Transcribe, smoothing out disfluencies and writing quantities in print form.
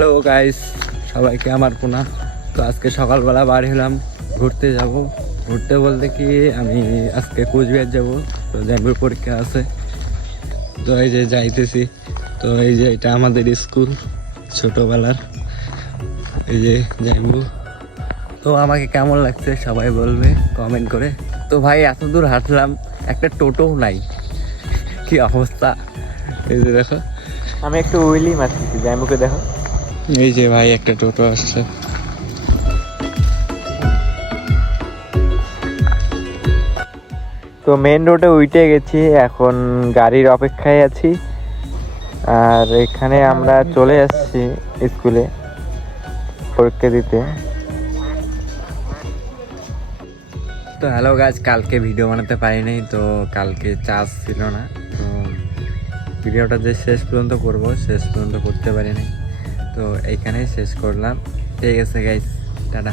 Hello guys, সবাইকে আমার প্রণাম। তো আজকে সকালবেলা বার হলাম ঘুরতে যাব। ঘুরতে বলতে কি আমি আজকে কোচবিহার যাব, তো জ্যাম্বুর পরীক্ষা আছে। তো এই যে যাইতেছি। তো এই যে এটা আমাদের স্কুল ছোটোবেলার, এই যে জ্যাম্বু। তো আমাকে কেমন লাগছে সবাই বলবে কমেন্ট করে। তো ভাই এত দূর হাঁটলাম, একটা টোটোও নাই, কি অবস্থা। এই যে দেখো, আমি একটু উইলি মারতেছি, জ্যাম্বুকে দেখো। এই যে ভাই একটা টোটো আসছে। তো মেন রোডে উঠে গেছি, এখন গাড়ির অপেক্ষায় আছি। আর এখানে আমরা চলে আসছি স্কুলে পরীক্ষা দিতে। তো হ্যালো গাইস, কালকে ভিডিও বানাতে পারিনি, তো কালকে চার্জ ছিল না। তো ভিডিওটা যে শেষ পর্যন্ত করব, শেষ পর্যন্ত করতে পারিনি। তো এইখানেই শেষ করলাম। ঠিক আছে গাইস, টাটা।